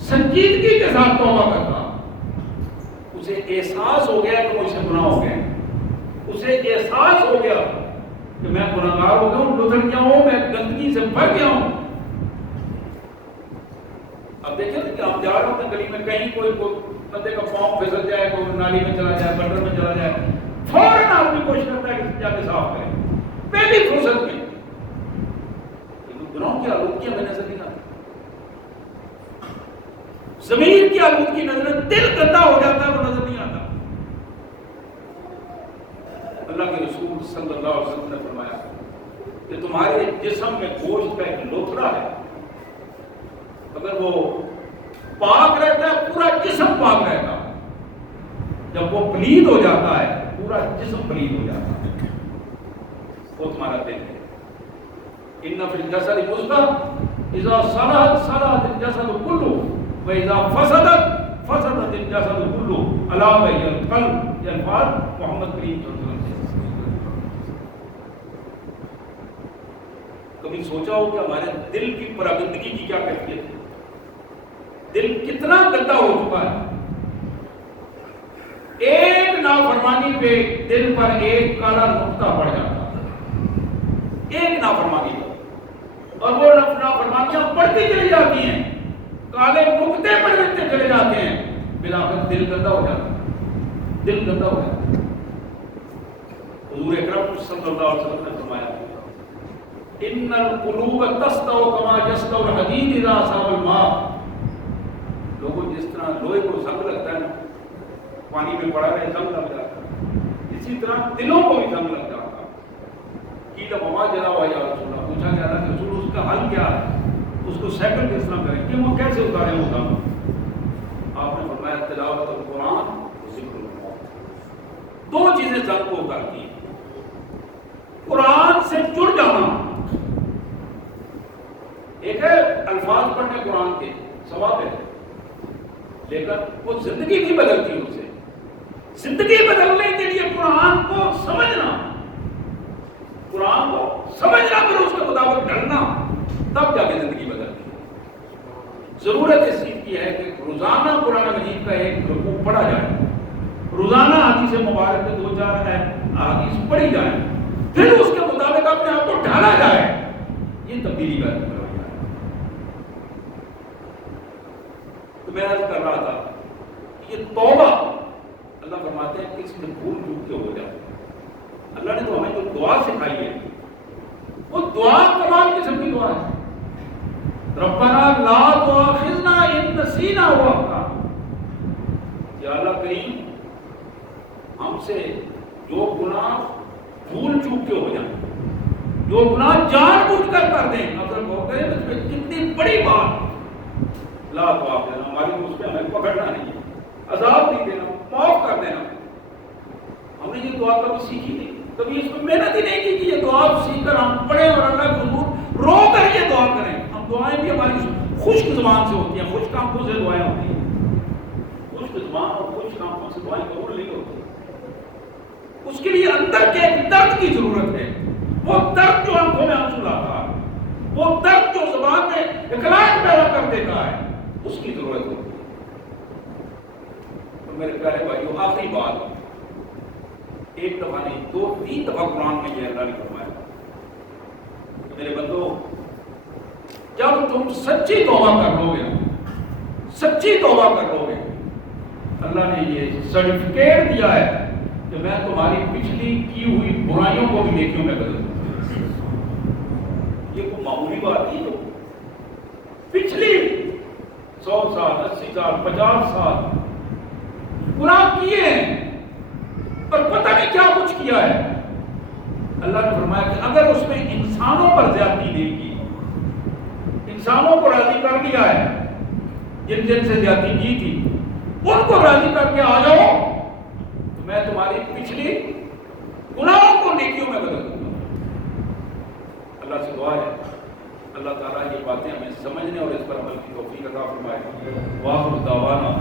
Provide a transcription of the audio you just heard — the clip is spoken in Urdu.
سنجیدگی کے ساتھ توبہ کرتا، اسے احساس ہو گیا کہ مجھ سے گناہ ہو گئے، اسے احساس ہو گیا کہ میں گناہگار ہو گیا ہوں، لدھڑ گیا ہوں، میں گندگی سے بھر گیا ہوں۔ اب دیکھیں کہ ہم جا رہے ہوتے ہیں گلی میں، کہیں کوئی بندے کا پاؤں پھسل جائے، کوئی نالی میں چلا جائے، گٹر میں چلا جائے، فوراً آدمی کوشش کرتا ہے کہ جا کے صاف کرے، پہلی فرصت میں۔ گناہوں کی آلودگیاں میں نظر نہیں آتی، ضمیر کی آلودگی نظر، دل گندا ہو جاتا ہے، وہ نظر نہیں آتا۔ اللہ کے رسول صلی اللہ علیہ وسلم نے فرمایا کہ تمہارے جسم میں گوشت کا ایک لوتھڑا ہے، اگر وہ پاک رہتا ہے پورا جسم پاک رہتا ہے، جب وہ پلید ہو جاتا ہے پورا جسم پلید ہو جاتا ہے، وہ تمہارا دل ہے۔ ان فی الجسد مضغۃ اذا صلحت صلح الجسد كله واذا فسدت فسد الجسد كله الا وهي القلب۔ یہ الفاظ محمد کریم صلی اللہ علیہ وسلم سے۔ کبھی سوچا ہو کہ ہمارے دل کی پراگندگی کی کیا کیفیت ہے؟ دل کتنا گندا ہو چکا ہے، ایک نافرمانی پہ دل پر ایک کالا نقطہ پڑ جاتا ہے، ایک نافرمانی پر، اور وہ نافرمانیاں بڑھتی چلی جاتی ہیں، کالے نقطے پڑتے چلے جاتے ہیں، بلاخر دل گندا ہو جاتا ہے، دل گندا ہو جاتا ہے۔ حضور اکرم صلی اللہ علیہ وسلم نے فرمایا ان القلوب تستو کما یستو الحدید اذا اصاب الماء۔ لوگوں جس طرح لوہے کو زنگ لگتا ہے نا، پانی میں پڑا رہے زنگ لگ جاتا ہے، اسی طرح دلوں کو بھی زنگ لگ جاتا ہے۔ قیل وما جزاؤ یا رسول اللہ، پوچھا گیا تھا کہ رسول اس کا حل کیا ہے، اس کو سیٹل کس طرح کریں، کہ وہ کیسے اتاریں وہ زنگ؟ آپ نے فرمایا تلاوت القرآن و ذکر اللہ، دو چیزیں زنگ کو اتارتی ہیں۔ قرآن سے جڑ جانا، ایک ہے الفاظ پڑھنے قرآن کے ثواب ہے، لیکن وہ زندگی نہیں بدلتی ان سے۔ زندگی بدلنے کے لیے قرآن کو سمجھنا، قرآن کو سمجھنا، پھر اس کے مطابق ڈھلنا، تب جا کے زندگی بدلتی ہے۔ ضرورت اس چیز کی ہے کہ روزانہ قرآن مجید کا ایک رکوع پڑھا جائے، روزانہ حدیث مبارک میں 2-4 احادیث پڑھی جائیں، پھر اس کے مطابق اپنے آپ کو ڈھالا جائے، یہ تبدیلی کا ہے۔ تو میں عرض کر رہا تھا یہ توبہ، اللہ فرماتے ہیں کہ اس میں بھول چوک کے ہو جائے۔ اللہ نے تو ہمیں جو دعا سکھائی ہے وہ دعا کمال قسم کی دعا ہے۔ ربنا لا تؤاخذنا ان نسینا و اخطأنا، یا اللہ کریم ہم سے جو گناہ بھول چوک کے ہو جائیں، جو گناہ جان بوجھ کر دیں، افضل غور کریں اس میں کتنی بڑی بات، لا تؤاخذنا، ہماری اس پہ ہمیں پکڑنا نہیں ہے، عذاب نہیں دینا، معاف کر دینا۔ ہم نے یہ دعا کبھی سیکھی نہیں، کبھی اس میں محنت ہی نہیں کی کہ یہ دعا سیکھ کر ہم پڑھیں اور اللہ کے حضور رو کر یہ دعا کریں۔ ہم دعائیں بھی ہماری خشک زبان سے ہوتی ہیں، خشک آنکھوں سے دعائیں ہوتی ہیں، خشک زبان اور خشک آنکھوں سے دعائیں قبول نہیں ہوتی۔ اس کے لیے اندر کے ایک درد کی ضرورت ہے، وہ درد جو آنکھوں میں آنسو لاتا ہے، وہ درد جو زبان میں اخلاق پیدا کر دیتا ہے، اس کی ضرورت ہوتی ہے۔ میرے پیارے بھائیو، آخری بات، ایک دفعہ نہیں 2-3 دفعہ قرآن میں یہ اللہ نے فرمایا، میرے بندو جب تم سچی توبہ کر لو گے، سچی توبہ کر لو گے، اللہ نے یہ سرٹیفکیٹ دیا ہے کہ میں تمہاری پچھلی کی ہوئی برائیوں کو بھی نیکیوں میں بدل دوں۔ یہ کوئی معمولی بات نہیں، تو پچھلی 100 سال 80 سال 50 سال گناہ کیے ہیں اور پتہ نہیں کیا کچھ کیا ہے، اللہ نے فرمایا کہ اگر اس میں انسانوں پر زیادتی نہیں کی، انسانوں کو راضی کر دیا ہے، جن جن سے زیادتی کی تھی ان کو راضی کر کے آ جاؤ، تو میں تمہاری پچھلی گناہوں کو نیکیوں میں بدل دوں گا۔ اللہ سے دعا ہے اللہ تعالیٰ یہ باتیں ہمیں سمجھنے اور اس پر عمل کی توفیق عطا فرمائے۔ وآخر دعوانا